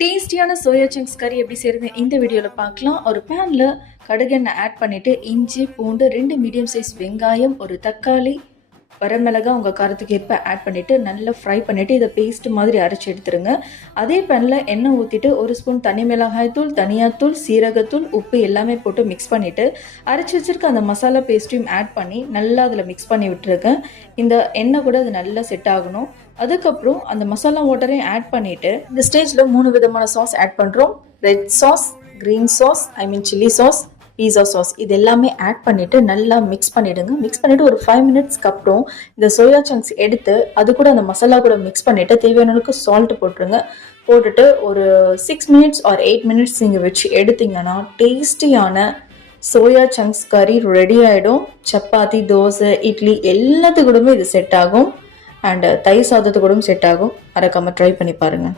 டேஸ்டியான soya chunks கறி எப்படி செய்யறது இந்த வீடியோவில் பார்க்கலாம். ஒரு பேனில் கடுகெண்ணெய் ஆட் பண்ணிவிட்டு இஞ்சி பூண்டு 2 மீடியம் சைஸ் வெங்காயம் ஒரு தக்காளி வரமிளகா உங்கள் காரத்துக்கு ஏற்ப ஆட் பண்ணிவிட்டு நல்லா ஃப்ரை பண்ணிவிட்டு இதை பேஸ்ட் மாதிரி அரைச்சி எடுத்துருங்க. அதே பேனில் எண்ணெய் ஊற்றிட்டு 1 ஸ்பூன் தனி மிளகாய் தூள், தனியாத்தூள், சீரகத்தூள், உப்பு எல்லாமே போட்டு மிக்ஸ் பண்ணிவிட்டு அரைச்சி வச்சுருக்க அந்த மசாலா பேஸ்ட்டையும் ஆட் பண்ணி நல்லா அதில் மிக்ஸ் பண்ணி விட்டுருக்கேன். இந்த எண்ணெய் கூட அது நல்லா செட் ஆகணும். அதுக்கப்புறம் அந்த மசாலா வாட்டரையும் ஆட் பண்ணிவிட்டு இந்த ஸ்டேஜில் 3 விதமான சாஸ் ஆட் பண்ணுறோம். Red sauce, green sauce, chilli sauce, பீஸா சாஸ் இது எல்லாமே ஆட் பண்ணிவிட்டு நல்லா மிக்ஸ் பண்ணிவிடுங்க. மிக்ஸ் பண்ணிவிட்டு ஒரு 5 மினிட்ஸ்க்கு அப்புறம் இந்த சோயா சங்க்ஸ் எடுத்து அது கூட அந்த மசாலா கூட மிக்ஸ் பண்ணிவிட்டு தேவையான அளவுக்கு சால்ட் போட்டுருங்க. போட்டுட்டு ஒரு 6 மினிட்ஸ் ஆர் 8 மினிட்ஸ் நீங்கள் வச்சு எடுத்தீங்கன்னா டேஸ்டியான சோயா சங்க்ஸ் கறி ரெடி ஆகிடும். சப்பாத்தி, தோசை, இட்லி எல்லாத்துக்கூடமே இது செட் ஆகும். அண்ட் தயிர் சாதத்து கூடவும் செட் ஆகும். மறக்காமல் ட்ரை பண்ணி பாருங்கள்.